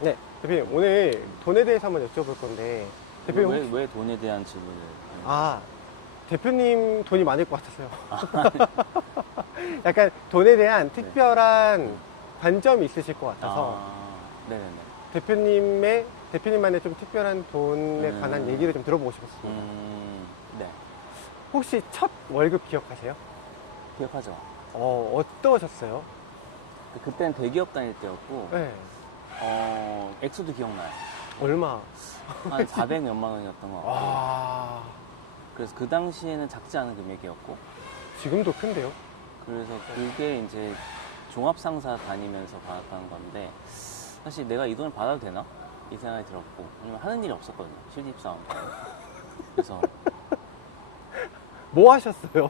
네, 대표님 오늘 돈에 대해서 한번 여쭤볼 건데 대표님 왜 돈에 대한 질문을? 아 대표님 돈이 많을 것 같아서요. 약간 돈에 대한 특별한 관점이 있으실 것 같아서 네네네. 대표님만의 좀 특별한 돈에 관한 얘기를 좀 들어보고 싶었습니다. 네. 혹시 첫 월급 기억하세요? 기억하죠? 어떠셨어요? 그때는 대기업 다닐 때였고, 네. 액수도 기억나요. 얼마? 한 400 몇만 원이었던 것 같고. 와, 그래서 그 당시에는 작지 않은 금액이었고, 지금도 큰데요? 그래서 그게 이제 종합상사 다니면서 받았다는 건데, 사실 내가 이 돈을 받아도 되나? 이 생각이 들었고, 왜냐면 하는 일이 없었거든요. 실습사원. 그래서, 뭐 하셨어요?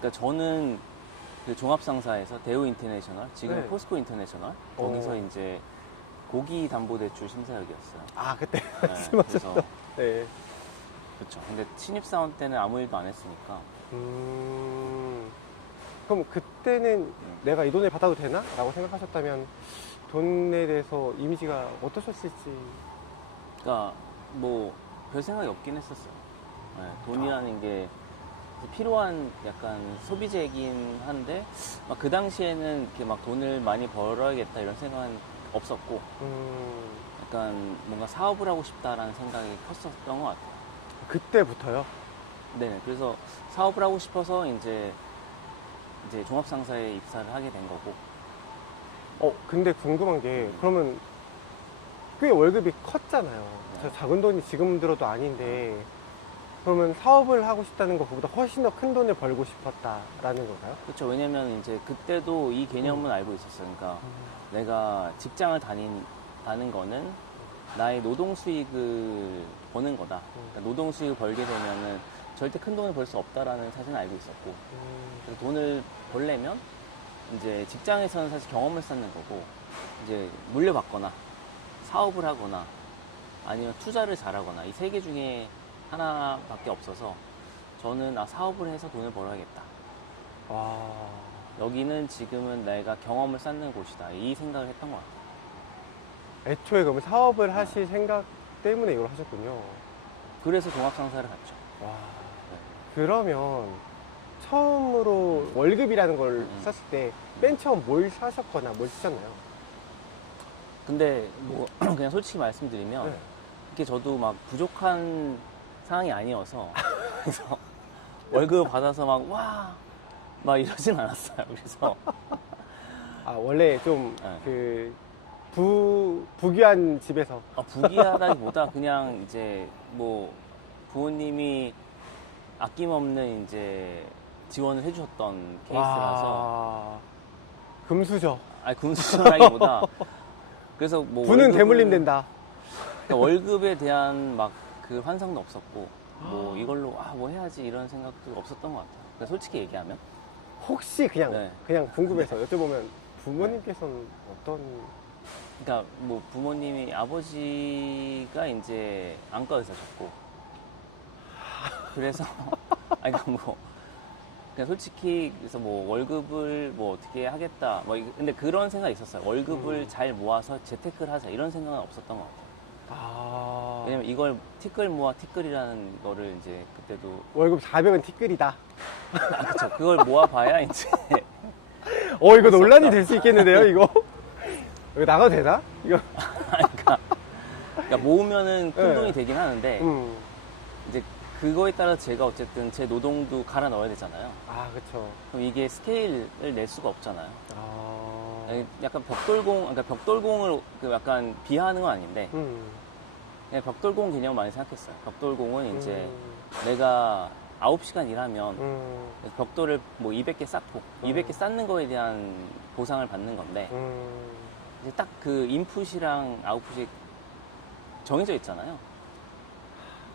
그러니까 저는 그 종합상사에서 대우 인터내셔널, 지금 네. 포스코 인터내셔널, 거기서 이제 고기 담보대출 심사역이었어요. 아, 그때 네, 말씀하셨죠? 그래서 네. 그렇죠. 근데 신입사원 때는 아무 일도 안 했으니까. 그럼 그때는 내가 이 돈을 받아도 되나? 라고 생각하셨다면 돈에 대해서 이미지가 어떠셨을지. 그러니까 뭐 별 생각이 없긴 했었어요. 네, 돈이라는 게 필요한 약간 소비재이긴 한데 막 그 당시에는 이렇게 막 돈을 많이 벌어야겠다 이런 생각은 없었고 약간 뭔가 사업을 하고 싶다라는 생각이 컸었던 것 같아요. 그때부터요? 네, 그래서 사업을 하고 싶어서 이제 종합상사에 입사를 하게 된 거고. 근데 궁금한 게 그러면 꽤 월급이 컸잖아요. 저 작은 돈이 지금 들어도 아닌데 그러면 사업을 하고 싶다는 것보다 훨씬 더 큰 돈을 벌고 싶었다라는 건가요? 그렇죠. 왜냐면 이제 그때도 이 개념은 알고 있었어요. 그러니까 내가 직장을 다는 거는 나의 노동 수익을 버는 거다. 그러니까 노동 수익을 벌게 되면은 절대 큰 돈을 벌 수 없다라는 사실은 알고 있었고. 그래서 돈을 벌려면 이제 직장에서는 사실 경험을 쌓는 거고, 이제 물려받거나 사업을 하거나 아니면 투자를 잘하거나 이 세 개 중에 하나밖에 없어서 저는 사업을 해서 돈을 벌어야겠다. 와, 여기는 지금은 내가 경험을 쌓는 곳이다. 이 생각을 했던 것 같아요. 애초에 그러면 사업을 하실 생각 때문에 이걸 하셨군요. 그래서 종합상사를 갔죠. 와, 네. 그러면 처음으로 월급이라는 걸 썼을 때 맨 처음 뭘 사셨거나 뭘 쓰셨나요? 근데 뭐 그냥 솔직히 말씀드리면 네. 이렇게 저도 막 부족한 상황이 아니어서 그래서 월급 받아서 막 이러진 않았어요. 그래서 원래 좀 네. 부귀한 집에서. 부귀하다기보다 그냥 이제 뭐 부모님이 아낌없는 이제 지원을 해주셨던 케이스라서 와, 금수저. 금수저라기보다 그래서 뭐 부는 대물림 된다. 그러니까 월급에 대한 막 그 환상도 없었고 뭐 이걸로 뭐 해야지 이런 생각도 없었던 것 같아요. 그러니까 솔직히 얘기하면 혹시 그냥 네. 그냥 궁금해서 여쭤보면 부모님께서는 어떤. 그러니까 뭐 부모님이 아버지가 이제 안과 의사셨고 그래서 그러니까 뭐 그냥 솔직히 그래서 뭐 월급을 뭐 어떻게 하겠다 근데 그런 생각이 있었어요. 월급을 잘 모아서 재테크를 하자 이런 생각은 없었던 것 같아요. 왜냐면 이걸 티끌 모아 티끌이라는 거를 이제 그때도 월급 400은 티끌이다. 그쵸. 그걸 모아봐야 이제 이거 논란이 될 수 있겠는데요, 이거? 이거 나가도 되나? 이거. 그러니까 모으면은 큰 네. 돈이 되긴 하는데 이제 그거에 따라 제가 어쨌든 제 노동도 갈아 넣어야 되잖아요. 그쵸. 그럼 이게 스케일을 낼 수가 없잖아요. 약간 그러니까 벽돌공을 약간 비하하는 건 아닌데 그냥 벽돌공 개념 많이 생각했어요. 벽돌공은 이제 내가 9시간 일하면 벽돌을 뭐 200개 쌓고 200개 쌓는 거에 대한 보상을 받는 건데 이제 딱 그 인풋이랑 아웃풋이 정해져 있잖아요.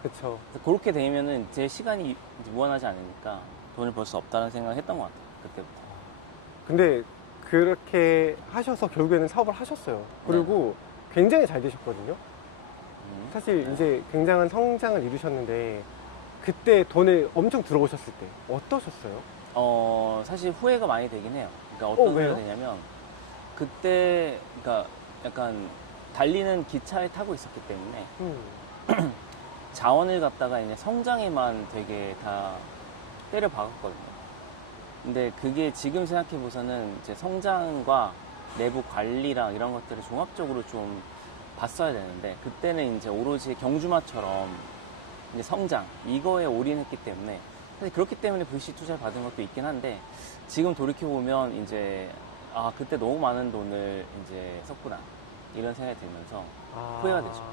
그쵸. 그래서 그렇게 되면은 제 시간이 이제 무한하지 않으니까 돈을 벌 수 없다는 생각을 했던 것 같아요. 그때부터. 근데 그렇게 하셔서 결국에는 사업을 하셨어요. 그리고 굉장히 잘 되셨거든요. 사실 이제 굉장한 성장을 이루셨는데 그때 돈을 엄청 들어오셨을 때 어떠셨어요? 사실 후회가 많이 되긴 해요. 그러니까 어떤 왜요? 후회가 되냐면 그때 그러니까 약간 달리는 기차에 타고 있었기 때문에 음. 자원을 갖다가 이제 성장에만 되게 다 때려 박았거든요. 근데 그게 지금 생각해보서는 이제 성장과 내부 관리랑 이런 것들을 종합적으로 좀 봤어야 되는데, 그때는 이제 오로지 경주마처럼 이제 성장, 이거에 올인했기 때문에, 사실 그렇기 때문에 VC 투자를 받은 것도 있긴 한데, 지금 돌이켜보면 이제, 아, 그때 너무 많은 돈을 이제 썼구나. 이런 생각이 들면서 후회가 되죠.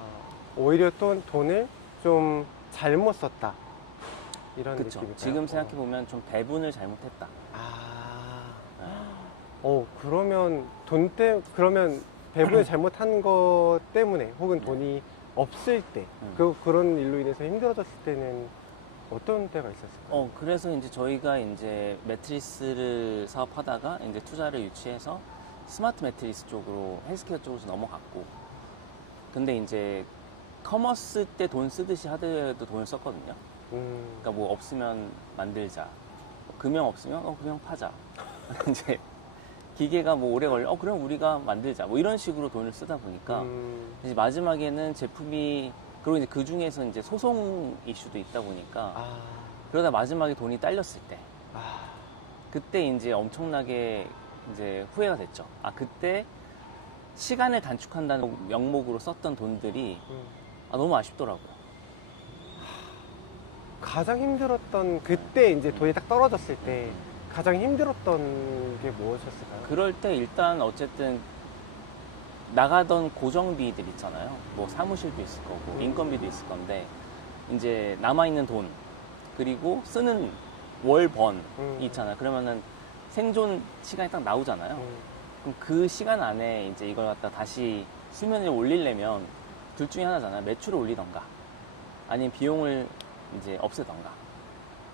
오히려 돈을 좀 잘못 썼다. 이런 그쵸. 느낌일까요? 지금 생각해보면 좀 배분을 잘못했다. 그러면 그러면 배분을 잘못한 것 때문에 혹은 돈이 없을 때, 그런 일로 인해서 힘들어졌을 때는 어떤 때가 있었을까요? 그래서 이제 저희가 이제 매트리스를 사업하다가 이제 투자를 유치해서 스마트 매트리스 쪽으로, 헬스케어 쪽으로 넘어갔고, 근데 이제 커머스 때 돈 쓰듯이 하드웨어에도 돈을 썼거든요. 그러니까 뭐 없으면 만들자, 금형 없으면 금형 파자. 이제 기계가 뭐 오래 걸려, 그럼 우리가 만들자, 뭐 이런 식으로 돈을 쓰다 보니까 이제 마지막에는 제품이, 그리고 이제 그 중에서 이제 소송 이슈도 있다 보니까 그러다 마지막에 돈이 딸렸을 때, 그때 이제 엄청나게 이제 후회가 됐죠. 그때 시간을 단축한다는 명목으로 썼던 돈들이 너무 아쉽더라고요. 가장 힘들었던 그때 이제 돈이 딱 떨어졌을 때 가장 힘들었던 게 무엇이었을까요? 그럴 때 일단 어쨌든 나가던 고정비들 있잖아요. 뭐 사무실도 있을 거고 인건비도 있을 건데, 이제 남아있는 돈, 그리고 쓰는 월번이 있잖아요. 그러면은 생존 시간이 딱 나오잖아요. 그럼 그 시간 안에 이제 이걸 갖다 다시 수면에 올리려면 둘 중에 하나잖아요. 매출을 올리던가 아니면 비용을 이제 없애던가.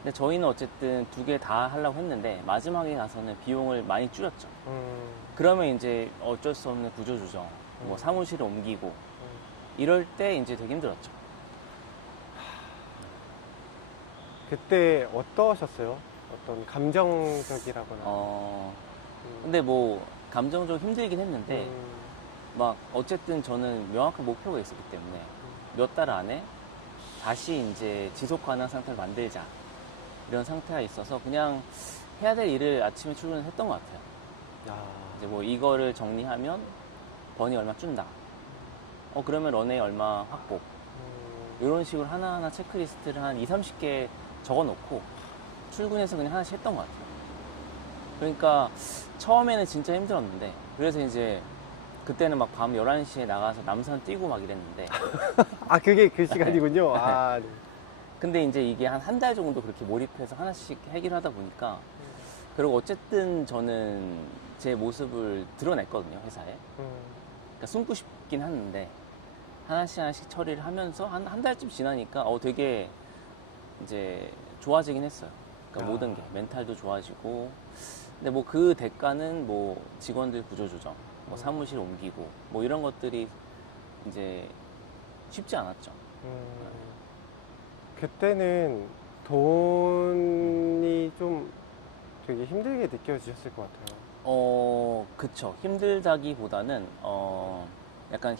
근데 저희는 어쨌든 두 개 다 하려고 했는데 마지막에 가서는 비용을 많이 줄였죠. 그러면 이제 어쩔 수 없는 구조조정, 뭐 사무실을 옮기고 이럴 때 이제 되게 힘들었죠. 그때 어떠셨어요? 어떤 감정적이라거나. 근데 뭐 감정적으로 힘들긴 했는데 막 어쨌든 저는 명확한 목표가 있었기 때문에 몇 달 안에 다시 이제 지속 가능한 상태를 만들자, 이런 상태가 있어서 그냥 해야 될 일을 아침에 출근을 했던 것 같아요. 이제 뭐 이거를 정리하면 번이 얼마 준다. 그러면 런웨이 얼마 확보. 이런 식으로 하나하나 체크리스트를 한 20-30개 적어 놓고 출근해서 그냥 하나씩 했던 것 같아요. 그러니까 처음에는 진짜 힘들었는데, 그래서 이제 그때는 막 밤 11시에 나가서 남산 뛰고 막 이랬는데. 그게 그 시간이군요. 네. 근데 이제 이게 한 달 정도 그렇게 몰입해서 하나씩 해결하다 보니까, 그리고 어쨌든 저는 제 모습을 드러냈거든요, 회사에. 그러니까 숨고 싶긴 했는데 하나씩 처리를 하면서 한 달쯤 지나니까 되게 이제 좋아지긴 했어요. 그러니까 모든 게 멘탈도 좋아지고. 근데 뭐 그 대가는 뭐 직원들 구조조정, 뭐 사무실 옮기고 뭐 이런 것들이 이제 쉽지 않았죠. 그때는 돈이 좀 되게 힘들게 느껴지셨을 것 같아요. 그쵸. 힘들다기보다는 약간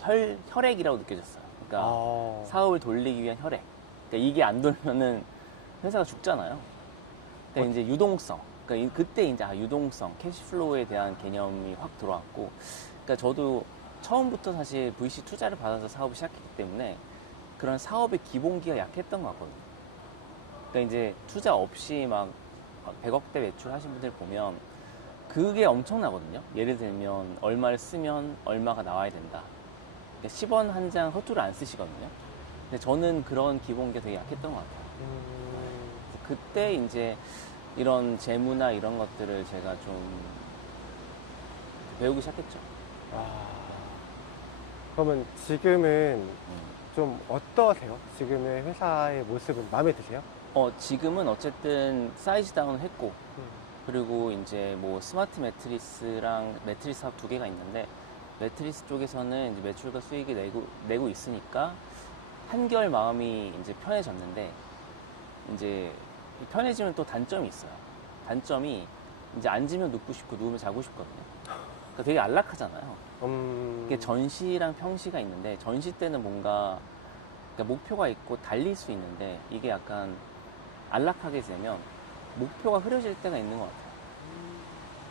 혈액이라고 느껴졌어요. 그러니까 사업을 돌리기 위한 혈액. 그러니까 이게 안 돌면은 회사가 죽잖아요. 그러니까 이제 유동성. 그러니까 그때 이제 유동성, 캐시플로우에 대한 개념이 확 들어왔고, 그러니까 저도 처음부터 사실 VC 투자를 받아서 사업을 시작했기 때문에 그런 사업의 기본기가 약했던 것 같거든요. 그러니까 이제 투자 없이 막 100억대 매출하신 분들 보면 그게 엄청나거든요. 예를 들면 얼마를 쓰면 얼마가 나와야 된다. 그러니까 10원 한 장 허투루 안 쓰시거든요. 근데 저는 그런 기본기가 되게 약했던 것 같아요. 그때 이제 이런 재무나 이런 것들을 제가 좀 배우기 시작했죠. 그러면 지금은 좀 어떠세요? 지금의 회사의 모습은 마음에 드세요? 지금은 어쨌든 사이즈 다운을 했고, 그리고 이제 뭐 스마트 매트리스랑 매트리스 사업 두 개가 있는데, 매트리스 쪽에서는 이제 매출과 수익이 내고 있으니까 한결 마음이 이제 편해졌는데, 이제 편해지면 또 단점이 있어요. 단점이 이제 앉으면 눕고 싶고 누우면 자고 싶거든요. 그러니까 되게 안락하잖아요. 이게 전시랑 평시가 있는데, 전시 때는 뭔가 그러니까 목표가 있고 달릴 수 있는데, 이게 약간 안락하게 되면 목표가 흐려질 때가 있는 것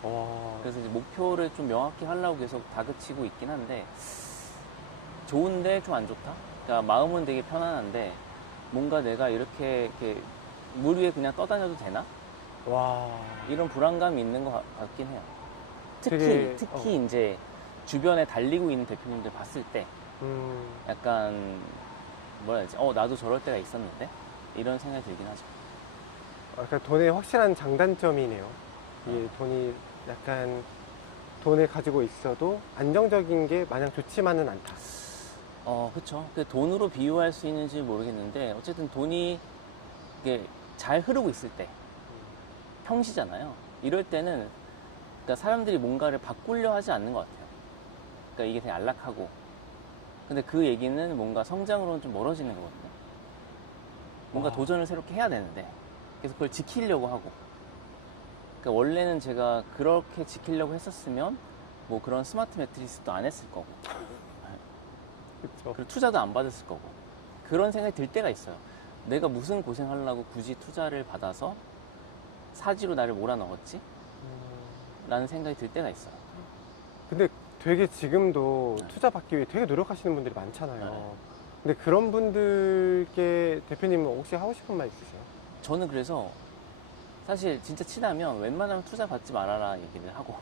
같아요. 그래서 이제 목표를 좀 명확히 하려고 계속 다그치고 있긴 한데, 좋은데 좀 안 좋다? 그러니까 마음은 되게 편안한데, 뭔가 내가 이렇게 물 위에 그냥 떠다녀도 되나? 와. 이런 불안감이 있는 것 같긴 해요. 되게, 특히 이제 주변에 달리고 있는 대표님들 봤을 때 약간 뭐라 해야 되지? 나도 저럴 때가 있었는데? 이런 생각이 들긴 하죠. 그러니까 돈의 확실한 장단점이네요. 이 돈이 약간 돈을 가지고 있어도 안정적인 게 마냥 좋지만은 않다. 그쵸. 그 돈으로 비유할 수 있는지 모르겠는데, 어쨌든 돈이 이게 잘 흐르고 있을 때, 평시잖아요. 이럴 때는, 그러니까 사람들이 뭔가를 바꾸려 하지 않는 것 같아요. 그러니까 이게 되게 안락하고. 근데 그 얘기는 뭔가 성장으로는 좀 멀어지는 거거든요. 뭔가 도전을 새롭게 해야 되는데, 그래서 그걸 지키려고 하고. 그러니까 원래는 제가 그렇게 지키려고 했었으면, 뭐 그런 스마트 매트리스도 안 했을 거고. 그렇죠. 그리고 투자도 안 받았을 거고. 그런 생각이 들 때가 있어요. 내가 무슨 고생하려고 굳이 투자를 받아서 사지로 나를 몰아넣었지? 라는 생각이 들 때가 있어요. 근데 되게 지금도 네. 투자 받기 위해 되게 노력하시는 분들이 많잖아요. 네. 근데 그런 분들께 대표님은 혹시 하고 싶은 말 있으세요? 저는 그래서 사실 진짜 친하면 웬만하면 투자 받지 말아라 얘기를 하고,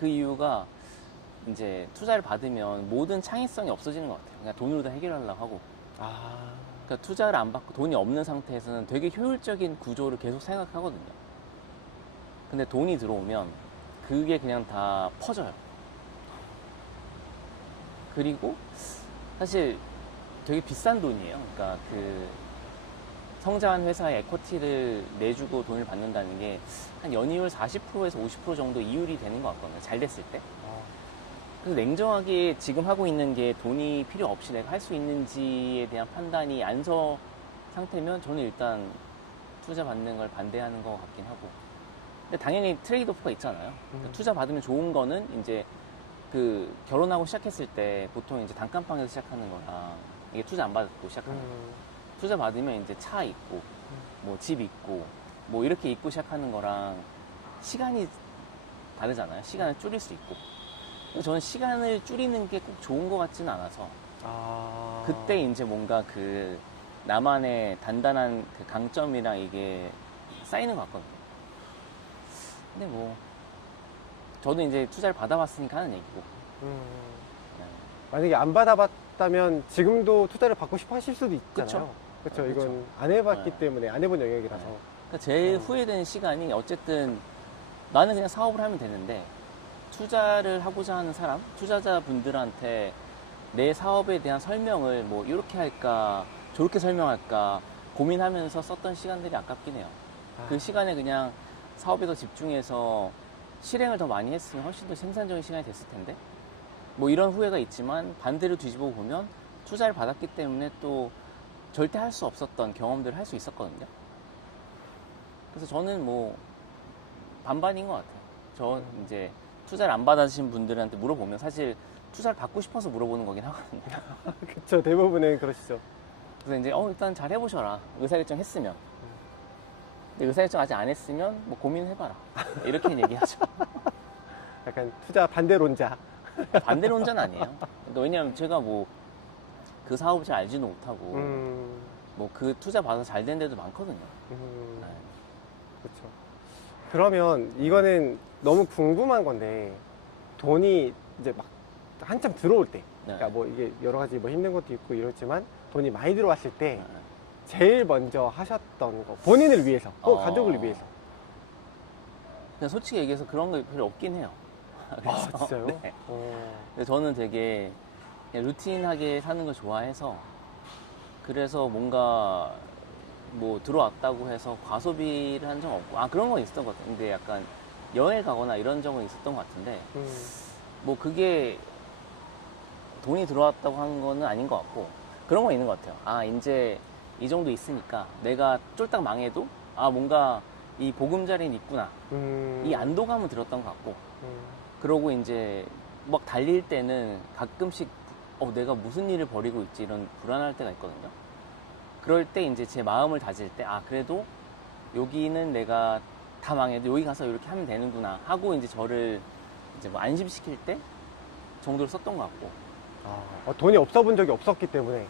그 이유가 이제 투자를 받으면 모든 창의성이 없어지는 것 같아요. 그냥 돈으로 다 해결하려고 하고. 그러니까 투자를 안 받고 돈이 없는 상태에서는 되게 효율적인 구조를 계속 생각하거든요. 근데 돈이 들어오면 그게 그냥 다 퍼져요. 그리고 사실 되게 비싼 돈이에요. 그러니까 그 성장한 회사의 에쿼티를 내주고 돈을 받는다는 게 한 연이율 40%에서 50% 정도 이율이 되는 것 같거든요. 잘 됐을 때. 그래서 냉정하게 지금 하고 있는 게 돈이 필요 없이 내가 할 수 있는지에 대한 판단이 안 서 상태면 저는 일단 투자 받는 걸 반대하는 것 같긴 하고. 근데 당연히 트레이드 오프가 있잖아요. 그러니까 투자 받으면 좋은 거는 이제 그 결혼하고 시작했을 때 보통 이제 단칸방에서 시작하는 거랑 이게 투자 안 받고 시작하는 거. 투자 받으면 이제 차 있고 뭐 집 있고 뭐 이렇게 있고 시작하는 거랑 시간이 다르잖아요. 시간을 줄일 수 있고. 저는 시간을 줄이는 게 꼭 좋은 것 같지는 않아서 그때 이제 뭔가 그 나만의 단단한 그 강점이랑 이게 쌓이는 것 같거든요. 근데 뭐 저도 이제 투자를 받아봤으니까 하는 얘기고. 만약에 안 받아봤다면 지금도 투자를 받고 싶어 하실 수도 있잖아요. 그렇죠. 네, 이건 그쵸. 안 해봤기 네. 때문에 안 해본 영역이라서. 그러니까 제일 후회되는 시간이 어쨌든 나는 그냥 사업을 하면 되는데 투자를 하고자 하는 사람, 투자자분들한테 내 사업에 대한 설명을 뭐 이렇게 할까 저렇게 설명할까 고민하면서 썼던 시간들이 아깝긴 해요. 그 시간에 그냥 사업에 더 집중해서 실행을 더 많이 했으면 훨씬 더 생산적인 시간이 됐을 텐데 뭐 이런 후회가 있지만 반대로 뒤집어 보면 투자를 받았기 때문에 또 절대 할 수 없었던 경험들을 할 수 있었거든요. 그래서 저는 뭐 반반인 것 같아요. 저 이제 투자를 안 받으신 분들한테 물어보면 사실 투자를 받고 싶어서 물어보는 거긴 하거든요. 그렇죠. 대부분은 그러시죠. 그래서 이제 일단 잘 해보셔라. 의사결정 했으면. 근데 의사결정 아직 안 했으면 뭐 고민해봐라. 이렇게 얘기하죠. 약간 투자 반대론자. 반대론자는 아니에요. 그러니까 왜냐면 제가 뭐 그 사업을 잘 알지도 못하고 뭐 그 투자 받아서 잘 된 데도 많거든요. 네. 그렇죠. 그러면 이거는 너무 궁금한 건데 돈이 이제 막 한참 들어올 때, 그러니까 뭐 이게 여러 가지 뭐 힘든 것도 있고 이렇지만 돈이 많이 들어왔을 때 제일 먼저 하셨던 거 본인을 위해서, 꼭 가족을 위해서. 그냥 솔직히 얘기해서 그런 거 별로 없긴 해요. 아 진짜요? 네. 근데 저는 되게 그냥 루틴하게 사는 걸 좋아해서 그래서 뭔가 뭐 들어왔다고 해서 과소비를 한 적 없고 그런 건 있었던 것 같아요. 근데 약간 여행 가거나 이런 적은 있었던 것 같은데 뭐 그게 돈이 들어왔다고 한 거는 아닌 것 같고 그런 건 있는 것 같아요. 이제 이 정도 있으니까 내가 쫄딱 망해도 뭔가 이 보금자리는 있구나 이 안도감은 들었던 것 같고 그러고 이제 막 달릴 때는 가끔씩 내가 무슨 일을 벌이고 있지 이런 불안할 때가 있거든요. 그럴 때 이제 제 마음을 다질 때 그래도 여기는 내가 다 망해도 여기 가서 이렇게 하면 되는구나 하고 이제 저를 이제 뭐 안심시킬 때 정도로 썼던 것 같고. 돈이 없어 본 적이 없었기 때문에.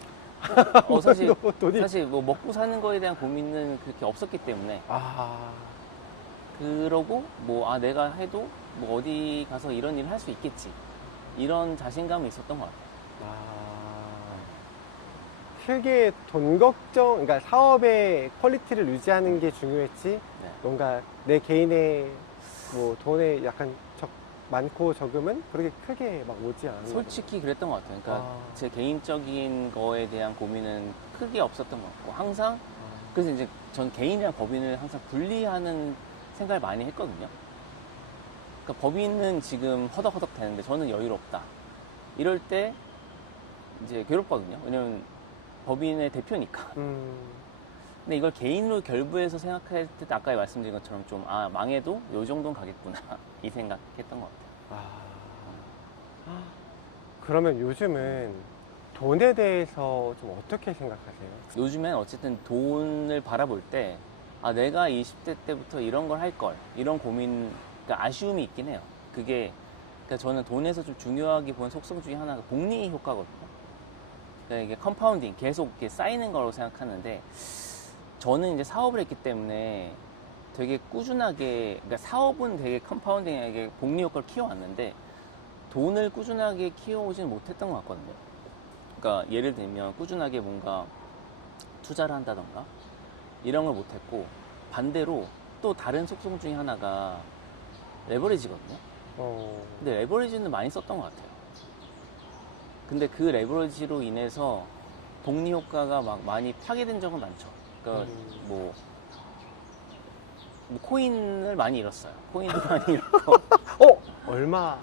사실 뭐 먹고 사는 거에 대한 고민은 그렇게 없었기 때문에. 그러고 뭐 내가 해도 뭐 어디 가서 이런 일을 할 수 있겠지 이런 자신감이 있었던 것 같아요. 크게 돈 걱정, 그러니까 사업의 퀄리티를 유지하는 게 중요했지. 네. 뭔가 내 개인의 뭐 돈에 약간 많고 적음은 그렇게 크게 막 오지 않아요. 솔직히 그랬던 것 같아요. 그러니까 제 개인적인 거에 대한 고민은 크게 없었던 것 같고 항상 그래서 이제 전 개인이랑 법인을 항상 분리하는 생각을 많이 했거든요. 그러니까 법인은 지금 허덕허덕 되는데 저는 여유롭다. 이럴 때 이제 괴롭거든요. 왜냐면 법인의 대표니까. 근데 이걸 개인으로 결부해서 생각할 때 아까 말씀드린 것처럼 좀 망해도 요 정도는 가겠구나 이 생각했던 것 같아요. 그러면 요즘은 돈에 대해서 좀 어떻게 생각하세요? 요즘엔 어쨌든 돈을 바라볼 때 내가 20대 때부터 이런 걸 할 걸 이런 고민, 그러니까 아쉬움이 있긴 해요. 그러니까 저는 돈에서 좀 중요하게 보는 속성 중에 하나가 복리 효과거든요. 그러니까 이게 컴파운딩 계속 이렇게 쌓이는 거라고 생각하는데 저는 이제 사업을 했기 때문에 되게 꾸준하게, 그러니까 사업은 되게 컴파운딩하게 복리 효과를 키워왔는데 돈을 꾸준하게 키워오지는 못했던 것 같거든요. 그러니까 예를 들면 꾸준하게 뭔가 투자를 한다던가 이런 걸 못했고, 반대로 또 다른 속성 중에 하나가 레버리지거든요. 근데 레버리지는 많이 썼던 것 같아요. 근데 그 레버리지로 인해서 복리 효과가 막 많이 파괴된 적은 많죠. 그러니까 뭐 코인을 많이 잃었어요. 코인도 많이 잃고. 얼마?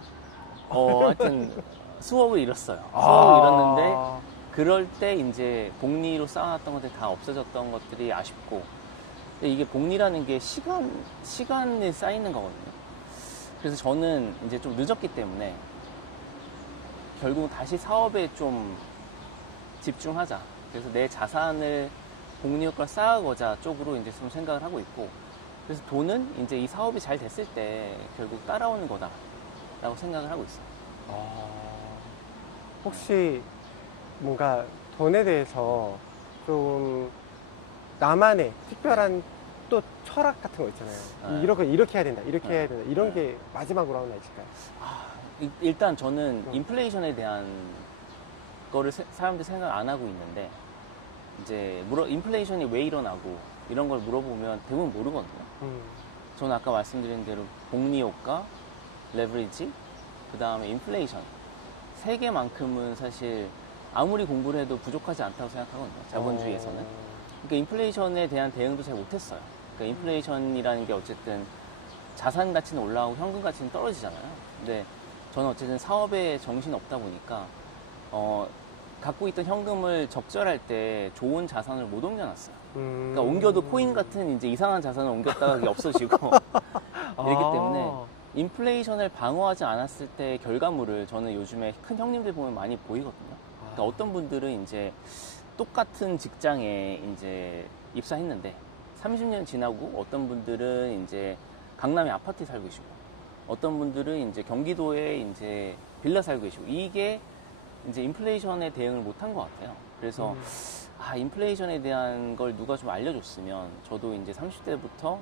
하여튼 수억을 잃었어요. 수억을 잃었는데 그럴 때 이제 복리로 쌓아놨던 것들이 다 없어졌던 것들이 아쉽고. 근데 이게 복리라는 게 시간에 쌓이는 거거든요. 그래서 저는 이제 좀 늦었기 때문에 결국 다시 사업에 좀 집중하자. 그래서 내 자산을 복리 효과를 쌓아가자 쪽으로 이제 좀 생각을 하고 있고, 그래서 돈은 이제 이 사업이 잘 됐을 때 결국 따라오는 거다라고 생각을 하고 있어요. 혹시 뭔가 돈에 대해서 좀 나만의 특별한 또 철학 같은 거 있잖아요. 이렇게 해야 된다, 이렇게 해야 된다, 이런 게 마지막으로 하나 있을까요? 일단 저는 인플레이션에 대한 거를 사람들이 생각 안 하고 있는데, 이제 인플레이션이 왜 일어나고 이런 걸 물어보면 대부분 모르거든요. 저는 아까 말씀드린 대로 복리 효과, 레버리지, 그 다음에 인플레이션, 세 개만큼은 사실 아무리 공부를 해도 부족하지 않다고 생각하거든요. 자본주의에서는. 그러니까 인플레이션에 대한 대응도 잘 못했어요. 그러니까 인플레이션이라는 게 어쨌든 자산 가치는 올라가고 현금 가치는 떨어지잖아요. 근데 저는 어쨌든 사업에 정신이 없다 보니까 갖고 있던 현금을 적절할 때 좋은 자산을 못 옮겨놨어요. 그러니까 옮겨도 코인 같은 이제 이상한 자산을 옮겼다가 그게 없어지고 이렇기 때문에 인플레이션을 방어하지 않았을 때 결과물을 저는 요즘에 큰 형님들 보면 많이 보이거든요. 그러니까 어떤 분들은 이제 똑같은 직장에 이제 입사했는데 30년 지나고, 어떤 분들은 이제 강남에 아파트에 살고 계시고, 어떤 분들은 이제 경기도에 이제 빌라 살고 계시고, 이게 이제 인플레이션에 대응을 못한 것 같아요. 그래서 인플레이션에 대한 걸 누가 좀 알려줬으면 저도 이제 30대부터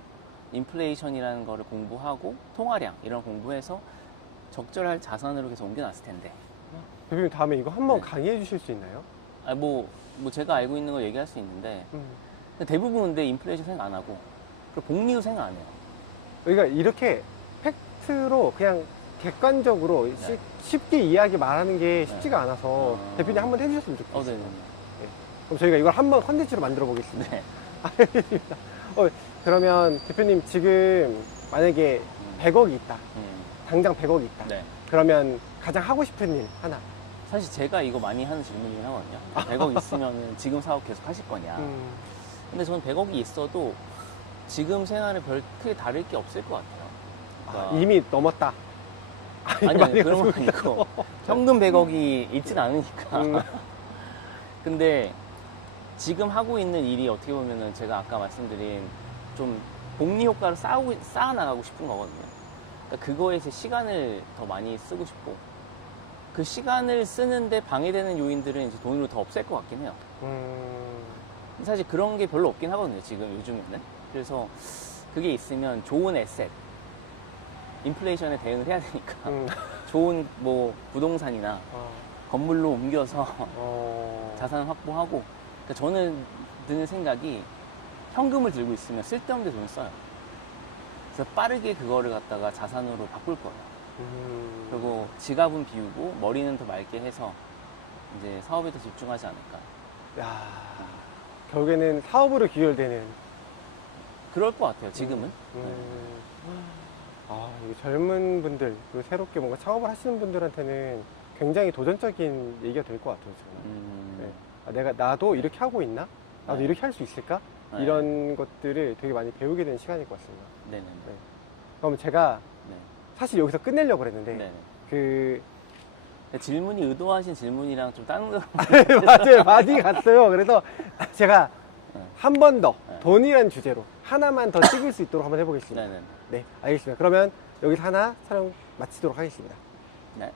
인플레이션이라는 거를 공부하고 통화량 이런 공부해서 적절할 자산으로 계속 옮겨놨을 텐데. 대표님 다음에 이거 한번 강의해 주실 수 있나요? 뭐 제가 알고 있는 걸 얘기할 수 있는데 대부분 근데 인플레이션 생각 안 하고 그리고 복리도 생각 안 해요. 그러니까 이렇게 팩트로 그냥 객관적으로 쉽게 이야기 말하는 게 쉽지가 않아서 대표님 한번 해주셨으면 좋겠어요. 그럼 저희가 이걸 한번 컨텐츠로 만들어 보겠습니다. 알겠습니다. 그러면 대표님 지금 만약에 100억이 있다. 당장 100억이 있다. 그러면 가장 하고 싶은 일 하나. 사실 제가 이거 많이 하는 질문이긴 하거든요. 100억 있으면 지금 사업 계속 하실 거냐. 근데 저는 100억이 있어도 지금 생활에 별 크게 다를 게 없을 것 같아요. 그러니까 이미 넘었다. 아니요, 많이 그런 건 가지고 아니고. 현금 100억이 있진 않으니까. 근데 지금 하고 있는 일이 어떻게 보면은 제가 아까 말씀드린 좀 복리 효과를 쌓아나가고 싶은 거거든요. 그러니까 그거에 제 시간을 더 많이 쓰고 싶고, 그 시간을 쓰는데 방해되는 요인들은 이제 돈으로 더 없앨 것 같긴 해요. 사실 그런 게 별로 없긴 하거든요, 지금 요즘에는. 그래서 그게 있으면 좋은 에셋, 인플레이션에 대응을 해야 되니까 좋은 뭐 부동산이나 건물로 옮겨서 자산 확보하고. 그러니까 저는 드는 생각이 현금을 들고 있으면 쓸데없는 데 돈을 써요. 그래서 빠르게 그거를 갖다가 자산으로 바꿀 거예요. 그리고 지갑은 비우고 머리는 더 맑게 해서 이제 사업에 더 집중하지 않을까. 야, 결국에는 사업으로 귀결되는. 그럴 것 같아요, 지금은. 아, 이게 젊은 분들, 그리고 새롭게 뭔가 창업을 하시는 분들한테는 굉장히 도전적인 얘기가 될 것 같아요, 저는. 네. 아, 나도 이렇게 하고 있나? 나도 네. 이렇게 할 수 있을까? 네. 이런 것들을 되게 많이 배우게 되는 시간일 것 같습니다. 네네. 네. 그럼 제가 네. 사실 여기서 끝내려고 그랬는데, 네네. 그, 질문이 의도하신 질문이랑 좀 다른 거. 맞아요. 많이 갔어요. 그래서 제가 네. 한 번 더 네. 돈이란 주제로 하나만 더 찍을 수 있도록 한번 해보겠습니다. 네네. 네, 알겠습니다. 그러면 여기서 하나 촬영 마치도록 하겠습니다. 네.